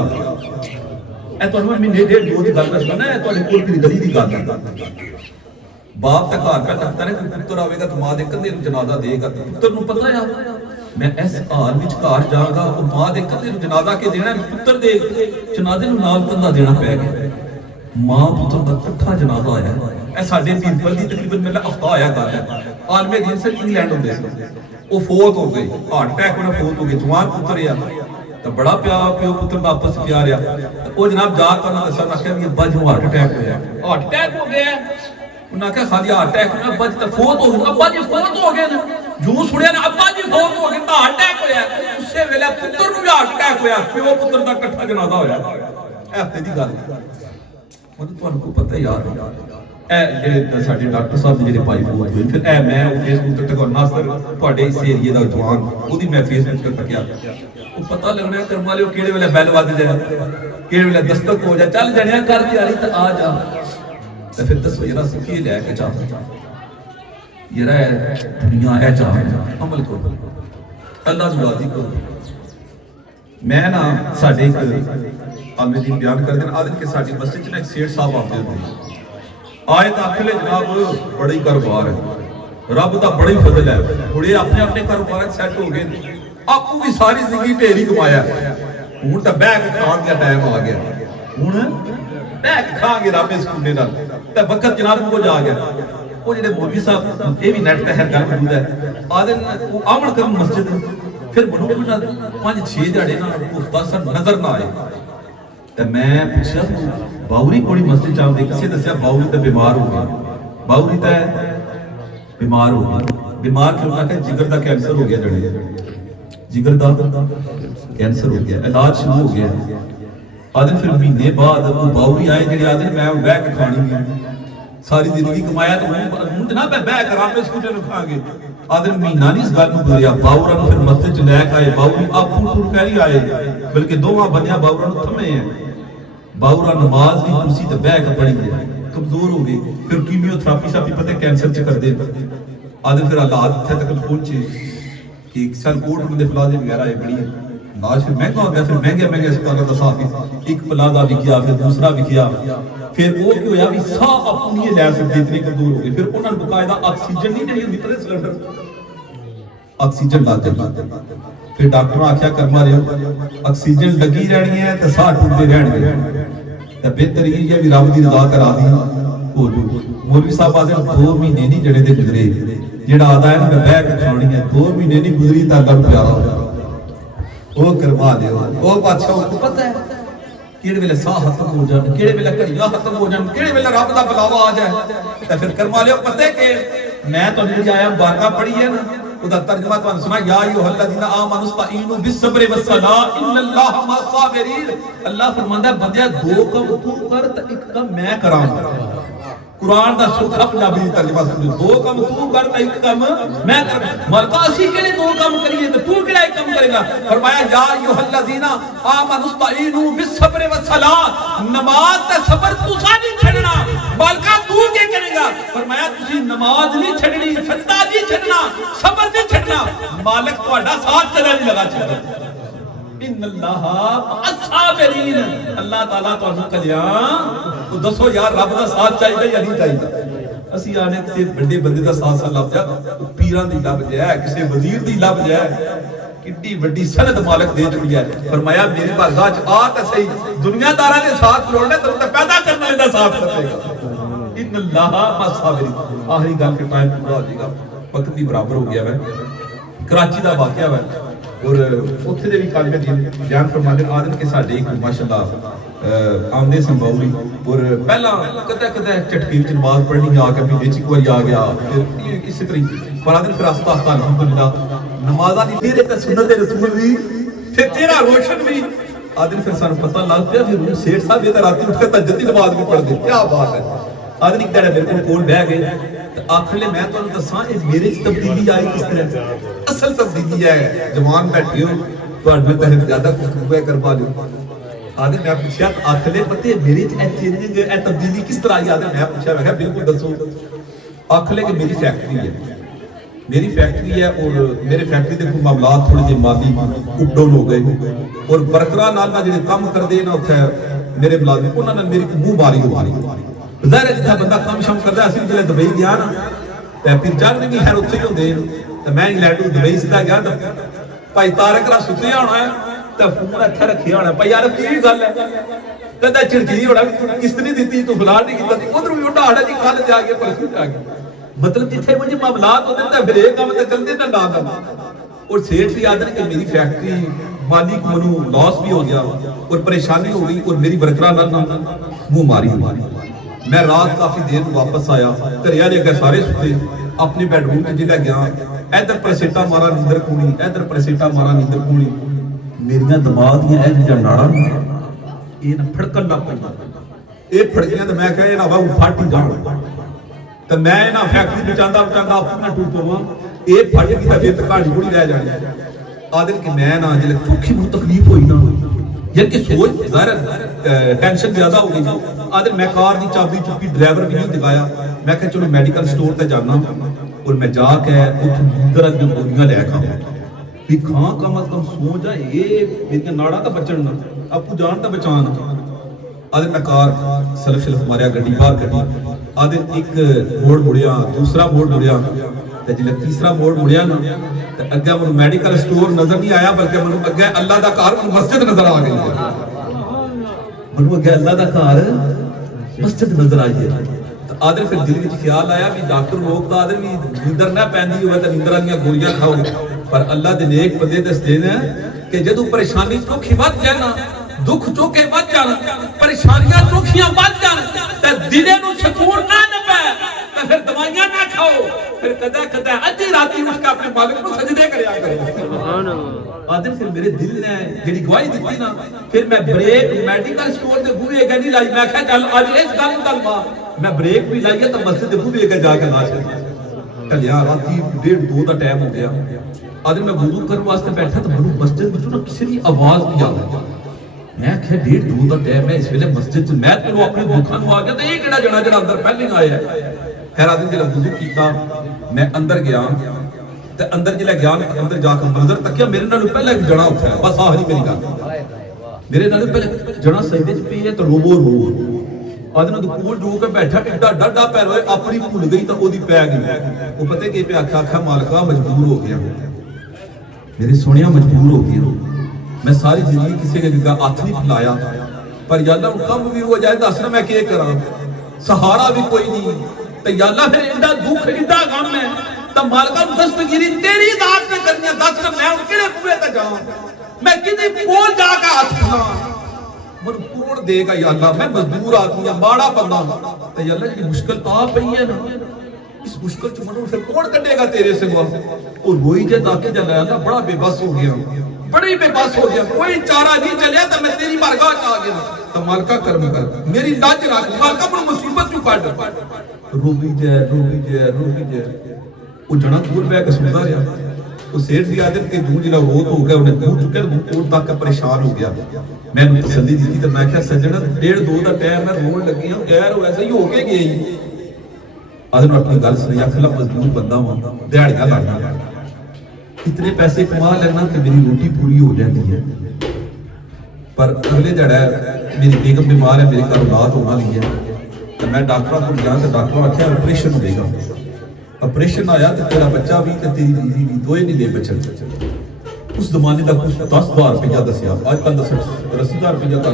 ए तुहानू महीने 1.5-2 दी गल दसना है तुहाडे कोल की गली दी गल बाप दा घर पे तखता है पुत्र आवेगा तो मां दे कंधे नूं जनाजा देगा पुत्र नूं पता है मैं इस हाल विच घर जाऊंगा वो मां दे कंधे नूं जनाजा के देना पुत्र दे जनाजे नूं नाल कंधा देना पै गया मां पुत्र दा इकट्ठा जनाजा आया ए साडे पीरपल दी तकरीबन मेरा हफ्ता आया गल है आलमे दिन से इंग्लैंड होंदे सी वो फौत हो गई हार्ट अटैक होना फौत हो गई जवान पुत्र है ਤਾਂ ਬੜਾ ਪਿਓ ਪੁੱਤਰ ਦਾ ਆਪਸ ਵਿੱਚ ਪਿਆਰ ਆ। ਉਹ ਜਨਾਬ ਜਾ ਕੇ ਉਹਨਾਂ ਦੱਸਿਆ, ਆਖਿਆ ਵੀ ਅੱਬਾ ਜੀ ਨੂੰ ਹਾਰਟ ਅਟੈਕ ਹੋਇਆ। ਹਾਰਟ ਅਟੈਕ ਹੋ ਗਿਆ? ਉਹਨਾਂ ਆਖਿਆ ਖਾਲੀ ਹਾਰਟ ਅਟੈਕ ਨਾ, ਅੱਬਾ ਜੀ ਤਾਂ ਫੌਤ ਹੋ ਗਏ। ਅੱਬਾ ਜੀ ਫੌਤ ਹੋ ਗਏ ਨੇ? ਜੂ ਸੁਣਿਆ ਨਾ ਅੱਬਾ ਜੀ ਫੌਤ ਹੋ ਗਏ ਤਾਂ ਹਾਰਟ ਅਟੈਕ ਹੋਇਆ। ਉਸੇ ਵੇਲੇ ਪੁੱਤਰ ਨੂੰ ਵੀ ਹਾਰਟ ਅਟੈਕ ਹੋਇਆ। ਪਿਓ ਪੁੱਤਰ ਦਾ ਇਕੱਠਾ ਜਨਾਜ਼ਾ ਹੋਇਆ। ਇਹ ਹਫ਼ਤੇ ਦੀ ਗੱਲ ਮਤਲਬ ਤੁਹਾਨੂੰ ਕੋ ਪਤਾ ਯਾਰ, ਇਹ ਜਿਹੜੇ ਸਾਡੇ ਡਾਕਟਰ ਸਾਹਿਬ ਦੇ ਜਿਹੜੇ ਭਾਈ ਫੌਤ ਹੋਏ, ਫਿਰ ਇਹ ਮੈਂ ਫੇਸਬੁੱਕ ਤੇ ਤੱਕ ਨਾਸਰ ਤੁਹਾਡੇ ਇਸ ਏਰੀਏ ਦਾ ਜਵਾਨ, ਉਹਦੀ ਮੈਂ ਫੇਸਬੁੱਕ ਤੇ ਤੱਕਿਆ। ਉਹ ਪਤਾ ਲੱਗਣਾ ਕਰਮ ਵਾਲਿਓ ਕਿਹੜੇ ਵੇਲੇ ਬੈਲ ਵੱਜ ਜਾਏ, ਕਿਹੜੇ ਵੇਲੇ ਦਸਤਕ ਹੋ ਜਾ, ਚੱਲ ਜਣਿਆ ਕਰ ਤਿਆਰੀ ਤਾਂ ਆ ਜਾ। ਤੇ ਫਿਰ ਦੱਸੋ ਜਿਹੜਾ ਸੁਖੀ ਲੈ ਕੇ ਚਾਹ ਜਿਹੜਾ ਦੁਨੀਆ ਇਹ ਚਾਹ ਅਮਲ ਕਰੋ, ਅੱਲਾਹ ਦੀ ਰਾਜ਼ੀ ਕਰੋ। ਮੈਂ ਨਾ ਸਾਡੇ ਇੱਕ ਆਲਮੇ ਦੀ ਬਿਆਨ ਕਰਦੇ ਨੇ, ਆਦਨ ਕਿ ਸਾਡੀ ਮਸਜਿਦ 'ਚ ਨਾ ਇੱਕ ਸੇਠ ਸਾਹਿਬ ਆਉਂਦੇ ਹੁੰਦੇ, ਆਏ ਤਾਂ ਆਖਲੇ ਜਨਾਬ ਬੜਾ ਹੀ ਕਾਰੋਬਾਰ ਹੈ, ਰੱਬ ਦਾ ਬੜਾ ਹੀ ਫਜ਼ਲ ਹੈ, ਹੁਣੇ ਆਪਣੇ ਆਪਣੇ ਕਾਰੋਬਾਰ 'ਚ ਸੈੱਟ ਹੋ ਗਏ, ਆਪੂ ਵੀ ਸਾਰੀ ਜ਼ਿੰਦਗੀ ਢੇਰੀ ਕਮਾਇਆ, ਹੁਣ ਤਾਂ ਬਹਿ ਕੇ ਖਾਣ ਦਾ ਟਾਈਮ ਆ ਗਿਆ, ਹੁਣ ਬਹਿ ਕੇ ਖਾਂਗੇ ਰੱਬ ਇਸ ਕੁੰਡੇ ਨਾਲ। ਤਾਂ ਵਕਤ ਜਨਾਬ ਕੋ ਜਾ ਗਿਆ। ਉਹ ਜਿਹੜੇ ਮੌਲਵੀ ਸਾਹਿਬ, ਇਹ ਵੀ ਨੈਟ ਤੇ ਹੈ ਗੱਲ ਮੌਜੂਦ ਹੈ, ਆਦਨ ਉਹ ਆਮਣ ਕਰਨ ਮਸਜਿਦ, ਫਿਰ ਬਣੋ ਨਾ 5-6 ਦਿਹਾੜੇ ਨਾ ਮੁਖਤਸਰ ਨਜ਼ਰ ਨਾ ਆਏ। ਤੇ ਮੈਂ ਪੁੱਛਿਆ ਬਾਉਰੀ ਕੋੜੀ ਮਸਜਿਦ ਚਾਹੁੰਦੇ, ਕਿਸੇ ਦੱਸਿਆ ਬਾਉਰੀ ਤਾਂ ਬਿਮਾਰ ਹੋ ਗਿਆ। ਬਾਉਰੀ ਤਾਂ ਬਿਮਾਰ ਹੋ ਗਿਆ। ਬਿਮਾਰ ਕਿਉਂ? ਨਾ ਕਿ ਜਿਗਰ ਦਾ ਕੈਂਸਰ ਹੋ ਗਿਆ, ਜੜੇ ਜਿਗਰ ਦਾ ਕੈਂਸਰ ਹੋ ਗਿਆ, ਇਲਾਜ ਸ਼ੁਰੂ ਹੋ ਗਿਆ। ਆਦਨ ਫਿਰ ਮਹੀਨੇ ਬਾਅਦ ਉਹ ਬਾਉਰੀ ਆਏ ਜਿਹੜੇ ਆਦਨ ਮੈਂ ਬਹਿ ਕੇ ਖਾਣੀ ਹੈ, ਸਾਰੀ ਜ਼ਿੰਦਗੀ ਕਮਾਇਆ ਤਾਂ ਹੁਣ ਤੇ ਨਾ ਮੈਂ ਬਹਿ ਕੇ ਰਾਮੇ ਸਕੂਟਰ ਨੂੰ ਖਾਂਗੇ। ਆਦਨ ਮਹੀਨਾ ਨਹੀਂ ਇਸ ਗੱਲ ਨੂੰ ਗੁਜ਼ਰਿਆ, ਬਾਉਰਾਂ ਨੂੰ ਫਿਰ ਮਸਜਿਦ ਚ ਲੈ ਕੇ ਆਏ। ਬਾਉਰੀ ਆਪੂ ਟੁਰ ਕੇ ਨਹੀਂ ਆਏ, ਬਲਕਿ ਦੋਵਾਂ ਬੰਦਿਆਂ ਬਾਉਰਾਂ ਨੂੰ ਥੰਮੇ ਹੈ। ਬਾਉਰਾ ਨਮਾਜ਼ ਦੀ ਕੁਰਸੀ ਤੇ ਬਹਿ ਕੇ ਪੜੀ ਹੈ, ਕਮਜ਼ੋਰ ਹੋ ਗਏ। ਫਿਰ ਕੀਮੀਓਥੈਰੇਪੀ ਸਾਪੀ ਪਤਾ ਕੈਂਸਰ ਚ ਕਰਦੇ। ਆਦਨ ਫਿਰ ਹਾਲਾਤ ਇੱਥੇ ਤੱਕ ਪਹੁੰਚੇ ਕਿ ਇੱਕ ਸਾਲ ਕੋਟ ਦੇ ਪਲਾਜ਼ੇ ਵਗੈਰਾ ਇਹ ਬੜੀ ਇਲਾਜ ਫਿਰ ਮਹਿੰਗਾ ਹੋ ਗਿਆ। ਫਿਰ ਮਹਿੰਗੇ ਹਸਪਤਾਲਾਂ ਦਾ ਸਾਥ ਇੱਕ ਪਲਾਜ਼ਾ ਵਿਕਿਆ, ਫਿਰ ਦੂਸਰਾ ਵਿਕਿਆ। ਫਿਰ ਉਹ ਕੀ ਹੋਇਆ ਵੀ ਸਾਹ ਆਪੂ ਨਹੀਂ ਲੈ ਸਕਦੇ, ਇਤਨੇ ਕਮਜ਼ੋਰ ਹੋ ਗਏ। ਫਿਰ ਉਹਨਾਂ ਨੂੰ ਬਕਾਇਦਾ ਆਕਸੀਜਨ ਨਹੀਂ ਜਿਹੜੀ ਹੁੰਦੀ ਪਤਾ ਸਿਲੰਡਰ, ਆਕਸੀਜਨ ਲੱਗ ਜਾਂਦੀ। ਫਿਰ ਡਾਕਟਰਾਂ ਆਖਿਆ ਕਰਮਾ ਰਿਓ ਆਕਸੀਜਨ ਲੱਗੀ ਰਹਿਣੀ ਹੈ ਤੇ ਸਾਹ ਟੁੱਟਦੇ ਰਹਿਣਗੇ, ਤਾਂ ਬਿਹਤਰ ਇਹ ਹੈ ਵੀ ਰੱਬ ਦੀ ਰਜ਼ਾ ਕਰਾ ਦੀ ਹੋ ਜੂ। ਮੌਲਵੀ ਸਾਹਿਬ ਆਦੇ 2 ਮਹੀਨੇ ਨਹੀਂ ਜੜੇ ਦੇ ਗੁਜ਼ਰੇ, ਜਿਹੜਾ ਆਦਾ ਹੈ ਮੈਂ ਬਹਿ ਕੇ ਖਾਣੀ ਹੈ, 2 ਮਹੀਨੇ ਨਹੀਂ ਗੁਜ਼ਰੀ ਤਾਂ ਅੱਲਾ ਨੂੰ ਪਿਆਰਾ ਹੋ ਜਾਣਾ। ਉਹ ਕਰਮਾ ਲਿਓ, ਉਹ ਬਾਦਸ਼ਾਹ ਨੂੰ ਪਤਾ ਹੈ ਕਿਹੜੇ ਵੇਲੇ ਸਾਹ ਖਤਮ ਹੋ ਜਾਣ, ਕਿਹੜੇ ਵੇਲੇ ਘੜੀਆਂ ਖਤਮ ਹੋ ਜਾਣ, ਕਿਹੜੇ ਵੇਲੇ ਰੱਬ ਦਾ ਬੁਲਾਵਾ ਆ ਜਾਏ। ਤਾਂ ਫਿਰ ਕਰਮਾ ਲਿਓ ਪਤਾ ਕਿ ਮੈਂ ਤੁਹਾਨੂੰ ਜਿਹੜੀ ਆਇਆ ਬਾਰਕਾ ਪੜ੍ਹੀ ਹੈ ਨਾ, ਉਹਦਾ ਤਰਜਮਾ ਤੁਹਾਨੂੰ ਸੁਣਾ, ਯਾ ਅਯੁਹੱਲਜ਼ੀਨਾ ਆਮਨੂ ਇਸਤਾਈਨੂ ਬਿਸਬਰ ਵਸਲਾ ਇਨੱਲਾਹ ਮਾ'as-ਸਾਬਿਰੀਨ। ਅੱਲਾਹ ਫਰਮਾਂਦਾ ਬੰਦਿਆ 2 ਕੰਮ ਤੂੰ ਕਰ ਤਾਂ 1 ਕੰਮ ਮੈਂ ਕਰਾਂਗਾ। ਕੁਰਾਨ ਦਾ ਸੌਖਾ ਪੰਜਾਬੀ ਤਰਜਮਾ ਸਮਝੋ, 2 ਕੰਮ ਤੂੰ ਕਰ ਤਾਂ 1 ਕੰਮ ਮੈਂ ਕਰਾਂ। ਮਰਦਾ ਅਸੀਂ ਕਿਹੜੇ 2 ਕੰਮ ਕਰੀਏ ਤੇ ਤੂੰ ਕਿਹੜਾ 1 ਕੰਮ ਕਰੇਗਾ? ਫਰਮਾਇਆ ਯਾ ਅਯੁਹੱਲਜ਼ੀਨਾ ਆਮਨੂ ਇਸਤਾਈਨੂ ਬਿਸਬਰ ਵਸਲਾ, ਨਮਾਜ਼ ਤੇ ਸਬਰ ਤੁਸੀਂ ਨਹੀਂ ਛੱਡਣਾ, ਬਲਕਿ ਤੂੰ ਕੀ ਕਰੇਗਾ? ਫਰਮਾਇਆ ਤੁਸੀਂ ਨਮਾਜ਼ ਨਹੀਂ ਛੱਡਣੀ, ਸਜਦਾ ਨਹੀਂ ਛੱਡਣਾ, ਸਬਰ ਨਹੀਂ ਛੱਡਣਾ, ਮਾਲਕ ਤੁਹਾਡਾ ਸਾਥ ਕਦੇ ਨਹੀਂ ਲਗਾ ਛੱਡਦਾ। इन्नल्लाह मअस-साबिरीन, अल्लाह ताला ਤੁਹਾਨੂੰ ਕਲਿਆ। ਉਹ ਦੱਸੋ ਯਾਰ ਰੱਬ ਦਾ ਸਾਥ ਚਾਹੀਦਾ ਜਾਂ ਨਹੀਂ ਚਾਹੀਦਾ? ਅਸੀਂ ਆਨੇ ਕਿਸੇ ਵੱਡੇ ਬੰਦੇ ਦਾ ਸਾਥ ਲੱਭ ਜਾ, ਪੀਰਾਂ ਦੀ ਲੱਭ ਜਾ, ਕਿਸੇ ਵਜ਼ੀਰ ਦੀ ਲੱਭ ਜਾ, ਕਿੱਡੀ ਵੱਡੀ ਸਨਦ ਮਾਲਕ ਦੇ ਚੁੱਕੀ ਹੈ। ਫਰਮਾਇਆ ਮੇਰੀ ਬਾਰਗਾਹ ਚ ਆ ਤਾਂ ਸਹੀ, ਦੁਨੀਆਦਾਰਾਂ ਦੇ ਸਾਥ ਲੋੜਨੇ ਤੈਨੂੰ ਤਾਂ ਪੈਦਾ ਕਰਨ ਵਾਲੇ ਦਾ ਸਾਥ ਕਰੇਗਾ। इन्नल्लाह मअस-साबिरीन। ਆਖਰੀ ਗੱਲ ਫਿਰ ਟਾਈਮ ਪੂਰਾ ਹੋ ਜਾਏਗਾ, ਵਕਤ ਵੀ ਬਰਾਬਰ ਹੋ ਗਿਆ। कराची का वाकया है और उत्थे दे भी कल मैं बयान फरमाते आदन के साडे एक माशाअल्लाह आमदे संभावरी और पहला कदे कदे झटके विच नमाज पढ़नी आके महीने च एक बार आ गया फिर इसी तरीके पर आदन फिर आस्ता आस्ता अल्हम्दुलिल्लाह नमाज़ां दी तेरे ते सुन्नत रसूल भी फिर तेरा रोशन भी आदन फिर सानू पता लग गया फिर शेर साहब ये रात उठ के तहज्जुद दी नमाज भी पढ़दे क्या बात है आदन एक मेरे कोल बैठ गए तो आखिर मैं तुहानू दसां ये मेरे च तब्दीली आई किस तरह असल तब्दीली है जवान बैठे हो तुहाडे ते ज्यादा कुछ करवा लो आदे मैं पूछा आखिर पते मेरे च चेंजिंग ए तब्दीली किस तरह आई आदे मैं पूछा मैं बिल्कुल दसो आखिर कि मेरी फैक्ट्री है और मेरे फैक्ट्री के कोई मामलात थोड़े जे माली उपडाउन हो गए और वर्करां नाल ना जिहड़े काम करदे ना उत्थे मेरे मुलाजिम उन्हां नाल मेरी मुंह मारी हो ज़ाहिर है जितना बंदा कम शम करता है जिले दुबई गया ना तो फिर चार दिन खैर उत्थे ही होंदे तो मैं इंग्लैंड दुबई सीधा गया तो भाई तारक रा सुत्ते होना है तो फोन इत्थे रखे होना भाई यार की गल है कहता चिड़चिड़ी होना किस्त नहीं दी तू फलान नहीं कीता उधर भी उड़ा आड़ा जी कल जा के परसों जा के मतलब जिथे मुझे मामलात होते तो फिर ये काम तो चलते ना ना और सेठ भी आदत कि मेरी फैक्ट्री माली को मनु लॉस भी हो गया और परेशानी हो गई और मेरी बरकरार ना मुंह मारी हुई। मैं रात काफी देर वापस आया, घरे वाले अगर सारे सुते, अपने बेडरूम च जिला गया, इधर परसेटा मारा नींदर कूनी, इधर परसेटा मारा नींदर कूनी, मेरिया दिमाग दियां ए जिहा नाड़ा ये ना फड़कन लग पई। ये फड़कियां तो मैं कहे ना वा फट ही जाण, तो मैं ना फैक्ट्री बचांदा अपना टूट पवां, ये फट गई तो फिर कहानी बुरी रह जानी। आदत कि मैं ना जिले चौखी बहुत तकलीफ हुई ना, यानी कि सोच ज़ाहिर टेंशन ज्यादा हो गई। आदत मैं कार की चाबी चुकी, ड्राइवर भी नहीं दिखाया, मैं कहा चलो मेडिकल स्टोर ते जाना और मैं जाके उठ नींदर दी गोलियां ले खावां भी खां का मतलब सो जा, ये मेरी नाड़ा तो बचन ना, आपू जान तो बचान। आदत मैं कार सलफ मारिया, गड्डी बाहर कड्डी, आदत एक मोड़ मुड़िया, दूसरा मोड़ मुड़िया, ते जिले तीसरा मोड़ मुड़िया ना ते अगे मैं मेडिकल स्टोर नजर नहीं आया, बल्कि मैं अगे अल्लाह दा घर मस्जिद नजर आ गई है। मैं अगे अल्लाह दा घर मस्जिद नजर आई है। तो आदर फिर दिल में ख्याल आया भी डॉक्टर लोग तो आदर भी नींदर ना पैंदी होवे तो नींदर वाली गोलियां खाओ, पर अल्लाह दे नेक बंदे दसदे ने कि जदों परेशानी चोखी वध जाए ना, दुख चोखे वध जान, परेशानियां चोखियां वध जान ते दिले नु सुकून ना लभे ते फिर दवाइयां ना खाओ, फिर कदा कदा अद्धी राती उठ के अपने मालिक को सजदे करया करो। सुभान अल्लाह। आदम फिर मेरे दिल ने जेडी गवाही दी ना, फिर मैं ब्रेक मेडिकल स्टोर दे बूहे अगे नहीं लाई, मैं कहा चल आज इस गल नु तलवा, मैं ब्रेक भी लाई तो मस्जिद दे बूहे अगे जाके ला छड्डी। कलिया राती 1:30 दा टाइम हो गया। आदम मैं वुजू करने वास्ते बैठा तो मैनू मस्जिद विचों ना किसी दी आवाज नहीं आ रही। मैं क्या 1:30 का टाइम है, इस वेले मस्जिद च मैं तेनों अपने दुखा नु आ गया तो ये केड़ा जना जरा अंदर पहले आया है। खैर आदमी जब वुजू कीता मैं अंदर गया ते अंदर जिला गया अंदर जाकर मंजर तकिया, मेरे नाल पहले एक जना उठा, बस आ ही मेरी गल, मेरे नाल पहले जना सजदे च पई है तो रोवो रो आदमी दे कोल जो के बैठा टिड्डा डाडा पैर होए अपनी भूल गई तो ओदी पै गई। वो पता कि पे आखा मालका मजबूर हो गया, मेरे सोनिया मजबूर हो गया। मैं सारी जिंदगी किसी के हाथ नहीं फैलाया, पर याल्ला कम भी हो जाए दस ना मैं क्या करा, सहारा भी कोई नहीं, तो याल्ला फिर एडा दुख एडा गम है तो मालका दस्तगिरी तेरी जात ने करनी है, दस ना मैं उनके कुएं ते जाऊं, मैं किसी कोल जाके हाथ फैला मन कोड़ देगा याल्ला, मैं मजदूर आदमी है, माड़ा बंदा, तो याल्ला जी मुश्किल आ पई है ना, इस मुश्किल च मनु फिर कौन कटेगा तेरे सिवा। और रोई जे ताके जला याल्ला बड़ा बेबस हो गया, बड़ी बेबस हो गया, कोई चारा नहीं चलिया तो मैं तेरी बारगाह च आ गया, तो मालका कर्म कर मेरी लाज रख, मालका पर मुसीबत क्यों काट। रोवी जे वो जना दूर बैठ के सुनता रहा, वो सेठ की आदत के दूर जिला रोत हो गया, उन्हें दूर चुके कोट तक परेशान हो गया। मैं तसल्ली दी तो मैं क्या सज्जन 1:30 का टाइम है, रोन लगी हूं गैर वैसे ही हो के गई। आदमी अपनी गल सुनी, अखला मजदूर बंदा हूं, दिहाड़ियां लाना, इतने पैसे कमा लेना कि मेरी रोटी पूरी हो जाती है, पर अगले दिहाड़ा मेरी बेगम बीमार है, मेरे घर औलाद होने वाली है, तो मैं डॉक्टर को गया तो डॉक्टर आख्या ऑपरेशन होगा, ऑपरेशन आया तो तेरा बच्चा भी तो तेरी बीवी भी दोए नहीं ले बचन। उस जमाने का कुछ 10,000 रुपया दसिया, अजकल 80,000 रुपया कर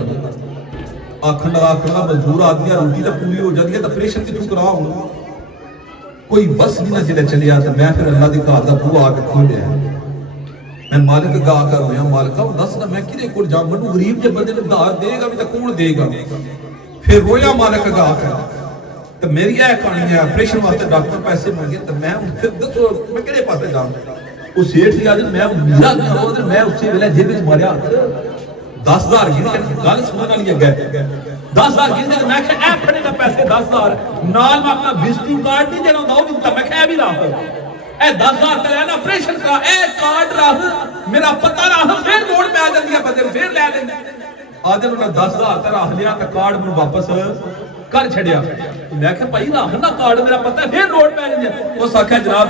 आखन लगा मजदूर आदमी रोटी तो पूरी हो जाती है तो ऑपरेशन कितों कराओ, कोई बस नहीं ना जिले चलिया। तो मैं फिर अल्लाह के घर का बूहा आके खोलिया, मैं मालिक गा कर रोया, मालिका दस ना मैं किदे कोल जा, मैनू गरीब जे बंदे ने उधार देगा भी तो कौन देगा। फिर रोया मालिक गा कर, तो मेरी यह कहानी है, ऑपरेशन वास्ते डॉक्टर पैसे मांगे, तो मैं फिर दसो मैं किहड़े पासे जाऊं। उस सेठ की आज मैं मेरा मैं उसी वेले जेब च मारिया 10,000 गिन गल सुनने वाली अगे 10,000 गिन मैं कहा ए फड़े ना पैसे 10,000 नाल मैं अपना विजिटिंग कार्ड नहीं देना वो भी मैं कहा भी रख ए 10,000 ते लेना ऑपरेशन का ए कार्ड रख मेरा पता रख फिर लोड़ पै जांदी है बंदे फिर ले लेंगे। आदे ने 10,000 ते रख लिया ते कार्ड मैं वापस कर छड़िया। मैं कहा भाई रख ना कार्ड मेरा पता है फिर लोड़ पै जांदी है। उस आख्या जनाब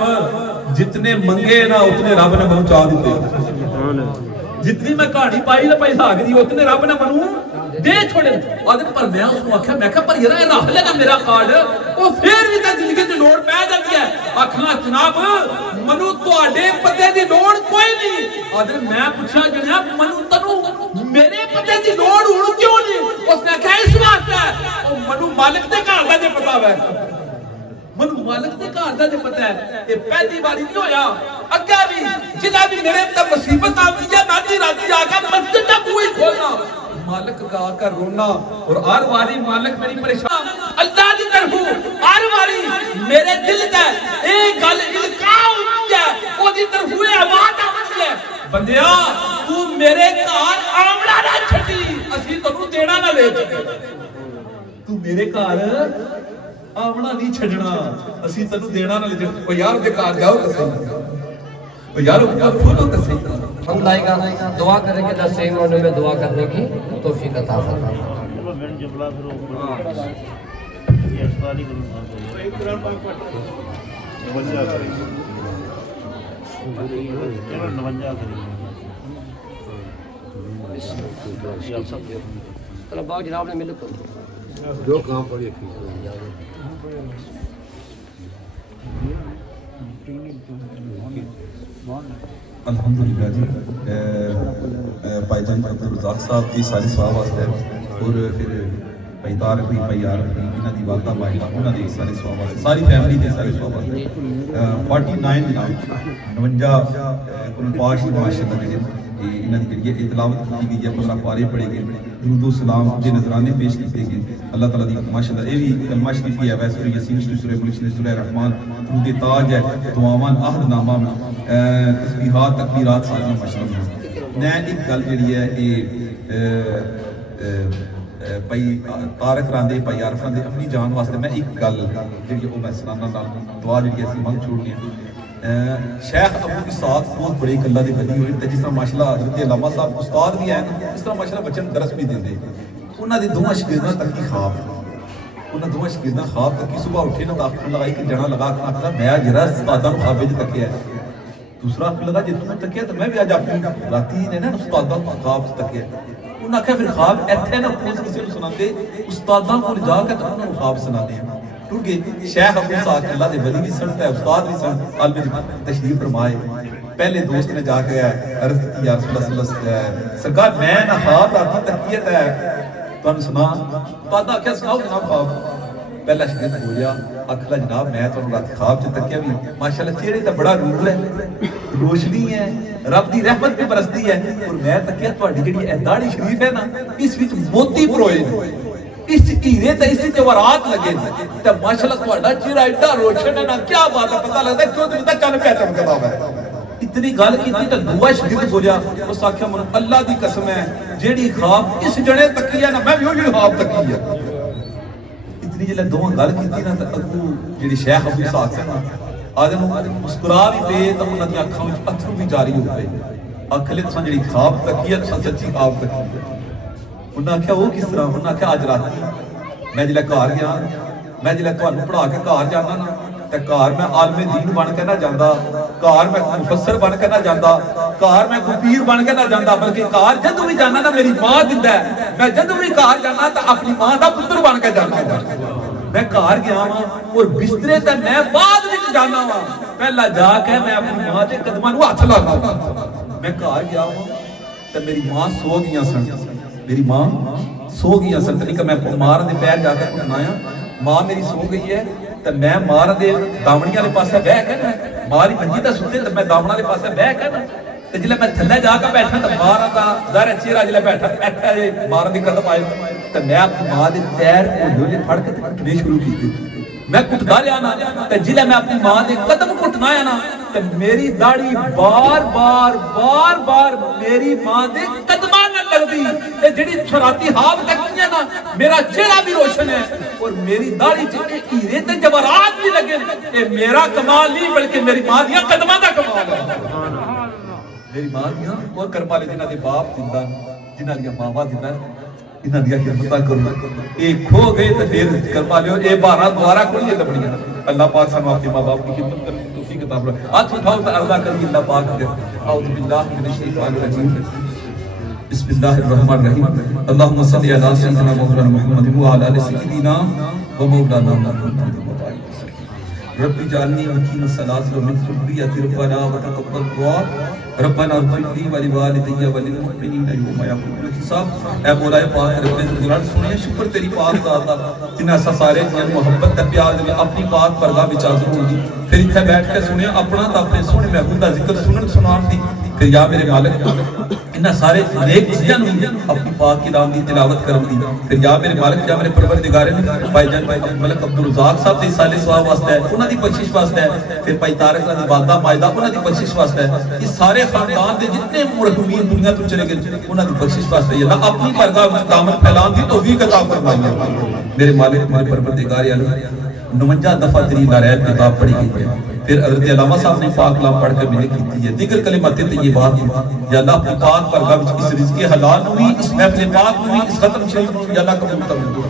जितने मंगे ना उतने रब ने मनु चाह दिते, जितनी मैं कहानी पाई ना पैसा आखदी उतने रब ने मनु दे छोड़े। आदे पर मैं उसको आख्या मैं कहा पर यार रख लेना मेरा कार्ड वो फिर भी जिंदगी च लोड़ पै जाती है। आखना जनाब मनु तुहाडे पते दी लोड़ कोई नहीं। आदे मैं पूछा जनाब मनु तनु मेरे पते दी लोड़ हुण क्यों नहीं। उसने कहा इस वास्ते ओ मनु मालिक दे घर दा जे पता है ਮੈਨੂੰ ਮਾਲਕ ਦੇ ਘਰ ਦਾ ਜੇ ਪਤਾ ਹੈ ਇਹ ਪਹਿਲੀ ਵਾਰੀ ਨਹੀਂ ਹੋਇਆ ਅੱਗੇ ਵੀ ਜਿੰਨਾ ਵੀ ਮੇਰੇ ਤੇ ਮੁਸੀਬਤ ਆਉਂਦੀ ਹੈ ਮੈਂ ਦੀ ਰਾਤੀ ਆ ਕੇ ਮਸਜਿਦ ਦਾ ਬੂਹਾ ਖੋਲਣਾ मालिक का आकर रोना और हर वारी मालिक मेरी परेशान अल्लाह की तरफ हर वारी मेरे दिल का एक गल इल्का होती है ओदी तरफ हुए आवाज आती है बंदिया तू मेरे घर आमड़ा ना छड्डी असि तन्नू देना ना ले तू मेरे घर आमड़ा नहीं छड्डना असि तन्नू देना ना ले ओ यार दे घर जाओ तो सही ओ यार खोलो तो सही हम लाएगा दुआ करेंगे ना सही मायने में दुआ करने की तौफीक अता फरमा। तलबा जनाब ने मिल जो काम पड़ी अल्हम्दुलिल्लाह जी भाईजान अब्दुल रज़ाक साहब की सारी सवाब वास्ते और फिर भाई तारक भी भाई यार इन्हां दी वालदा माहिला उन्हां दी सारी सवाब वास्ते सारी फैमिली दे सारे सवाब वास्ते 49 जनाब 59 कुरान पाक की माशाअल्लाह जेहड़े इन्हां दी जेहड़ी इतलावत की गई है 15 पारे पढ़े गए दुरूद व सलाम के नजराने पेश किए गए अल्लाह ताला दी माशाअल्लाह ये भी कलमा शरीफ है वैसे सूरह यासीन सूरह मुल्क सूरह रहमान दुरूद ताज है दुआवान अहदनामा तस्बीहात तकबीरात सारी माशाअल्लाह मैं एक गल जेहड़ी है ये भाई तारक रांदे भाई आरफ रांदे अपनी जान वास्ते मैं एक गल जेहड़ी ओ मैं सलाना नाल दुआ जेहड़ी असीं मंग छोड़नी शेख अबू इसाक बहुत बड़े अल्लाह दे वली होए ते जिस तरह माशाअल्लाह हज़रत अल्लामा साहब उस्ताद भी हैं इस तरह माशाअल्लाह बच्चन दरस भी देंदे उन्हां दे दोवां शागिर्दां तक की ख्वाब उन्हां दोवां शागिर्दां ख्वाब तक की सुबह उठे ना अख लगाई कि जना लगा आखदा मैं जरा उस्तादां नूं ख्वाब विच तकिया दूसरा अख लगा जे तूं तकिया तो मैं भी अज अपनी राती ने ना उस्तादां नूं ख्वाब तकिया उन्हें आख्या फिर ख्वाब इत्थे ना खुद किसी को सुनाते उस्तादां कोल जाके तो उन्होंने ख्वाब सुनाने क्योंकि शेख अबू इसाक अल्लाह दे वली भी सन ते उस्ताद भी सन आलम तशरीफ फरमाए पहले दोस्त ने जाके अर्ज की या रसूल अल्लाह सल्लल्लाहु अलैहि वसल्लम सरकार मैं ना ख्वाब राती तकियत है तुहानू सुना तादा आख्या सुनाओ जनाब ख्वाब पहला शागिर्द बोलिया आखला जनाब मैं तुहानू रात ख्वाब च तकिया भी माशाअल्लाह चेहरे दा बड़ा नूर है रोशनी है रब दी रहमत भी बरसदी है और मैं तकिया तुहाडी जेहड़ी ए दाढ़ी शरीफ है ना इस विच मोती परोए इस हीरे ते इस जवाहरात लगे ते माशाअल्लाह तुहाडा चेहरा एडा रोशन है ना क्या बात है पता लगदा क्यों तुम तक चन पे चमकदा है इतनी गल की तो दुआ शागिर्द बोलिया उस आख्या मन अल्लाह दी कसम है जेहड़ी ख्वाब इस जने तकी है ना मैं भी ओही ख्वाब तकी है इतनी जले दोवां गल कीती ना ते अगू जेहड़ी शेख अबू इसाक सन आदम मुस्कुरा भी पे तो उन्हां दी अखां विच अथरू भी जारी हो गए आखले तुसां जेहड़ी ख्वाब तकी है तुसां सच्ची ख्वाब तकी है उन्हें आख्या वो किस तरह उन्हें आख्या अज राती मैं जिले घर गया मैं जिले तुहानू पढ़ा के घर जाना ना ते घर मैं आलमे दीन बन के ना जांदा घर मैं मुफस्सर बन के ना जांदा घर मैं कोई पीर बन के ना जांदा बल्कि घर जदों भी जाना ना मेरी मां दिंदा है मैं जदों भी घर जाना तो अपनी मां दा पुत्र बन के जाना मैं घर गया वां और बिस्तरे ते मैं बाद विच जाना वां पहला जाके मैं अपनी मां दे कदमां नूं हत्थ लाना मैं घर गया वां ते मेरी मां सो गईयां सन मेरी मां सो गई असल तरीका मैं मार दे पैर जाकर उठनाया मां मेरी सो गई है तो मैं मार दे दामनी वाले पासे बह के ना मारी मंजी दा सुते तो मैं दामना वाले पासे बह के ना ते जिले मैं थल्ले जाकर बैठा तो मार दा ज़ाहिर चेहरा जिले बैठा ऐथे मार दी कदम आए तो मैं अपनी मां दे पैर ढोले फड़ के कुटने शुरू कीते मैं कुटदा रहा ना ते जिले मैं अपनी मां दे कदम कुटना है ना ते मेरी दाढ़ी बार बार मेरी मां दे कदमां नाल लगदी ए जेडी शराती हाब तकी है ना मेरा चेहरा भी रोशन है और मेरी दाढ़ी च हीरे ते जवाहरात भी लगे ए मेरा कमाल नहीं बल्कि मेरी मां दियां कदमां दा कमाल है मेरी मां दियां और करम वाले जिन्हां दे बाप जिंदा जिन्हां दियां मावां जिंदा इन्हां दियां खिदमतां करो ए खो गए तो फिर करम वाले ए 12 दोबारा कोई लभणियां अल्लाह पाक सानू अपने मां बाप की खिदमत करने की तौफीक अता फरमाए हाथ उठाओ तो अर्ज़ा करिए अल्लाह पाक से औज़ु बिल्लाहि मिनश शैतानिर रजीम बिस्मिल्लाहिर्रहमानिर्रहीम अल्लाहुम्मा सल्लि अला सय्यिदिना मौलाना मुहम्मद व अला आलि सय्यिदिना व मौलाना मुहम्मद रब्बी जालनी मुकीम सलात व मिन ज़ुर्रिय्यति रब्बना व तक़ब्बल दुआ रब्बना इग़फिर ली व लिवालिदैया व लिलमुमिनीना यौम यक़ूमुल हिसाब। ऐ मौला पाक रब्बे ज़ुल्जलाल सुने शुक्र तेरी पाक ज़ात दा जिन्हें असा सारे जिन मोहब्बत ते प्यार दे अपनी पाक परगाह विच हाज़िर होंदी फिर इत्थे बैठ के सुने अपना ते अपने सोहने महबूब दा जिक्र सुनन सुनान दी। फिर या मेरे मालिक इन्हां सारे नेक चीज़ां नूं अपनी पाक किताब दी तिलावत करन दी। फिर या मेरे मालिक या मेरे परवरदिगार ने भाईजान मलक अब्दुल रज़ाक साहब दे साले सवाब वास्ते है उन्हां दी बख्शिश वास्ते है। फिर भाई तारक दी वादा मायदा उन्हां दी बख्शिश वास्ते है। ये सारे खानदान दे जितने मरहूमीन दुनिया तो चले गए उन्हां दी बख्शिश वास्ते है। अल्लाह अपनी बारगाह विच दामन फैलान दी तौफीक अता फरमाई। मेरे मालिक मेरे परवरदिगार आलम 49 दफा तेरी नारायत किताब पढ़ी गई है। फिर हज़रत अल्लामा साहब ने पाक कलाम पढ़ कर मिले की है दिगर कलिमाते तय्यबात या अल्लाह अपनी पाक परगाह विच इस रिज़्क़े हलाल नूं भी इस महफिल पाक नूं भी इस खत्म शरीफ नूं या अल्लाह कबूल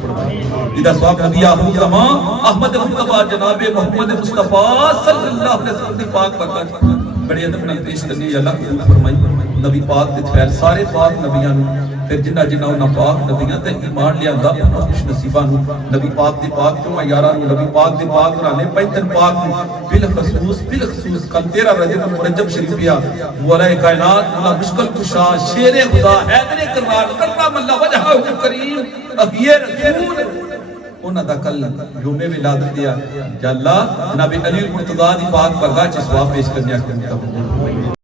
फरमाए। इदा सवाब नबी आखिर ज़मान अहमद मुस्तफा जनाब मोहम्मद मुस्तफा सल्लल्लाहु अलैहि वसल्लम की पाक परगाह बड़े अदब नाल पेश करनी या अल्लाह कबूल फरमाए। नबी पाक दे फैल सारे पाक नबियां नूं फिर जिन्ना जिन्ना उन्हां पाक नबियां ते ईमान लियांदा उन्हां खुश नसीबां नूं नबी पाक दे पाक तो यारां नूं नबी पाक दे पाक घराने पैंतन पाक नूं बिल खसूस कल 13 रजब मुरज्जब शरीफ या मौला कायनात मौला मुश्किल कुशा शेरे खुदा हैदर करार करम अल्लाह वजहहु करीम अहिए रसूल उन्हां दा कल जुमे विलादत दिया या अल्लाह जनाब अली मुर्तजा दी पाक परगाह च सवाब पेश करने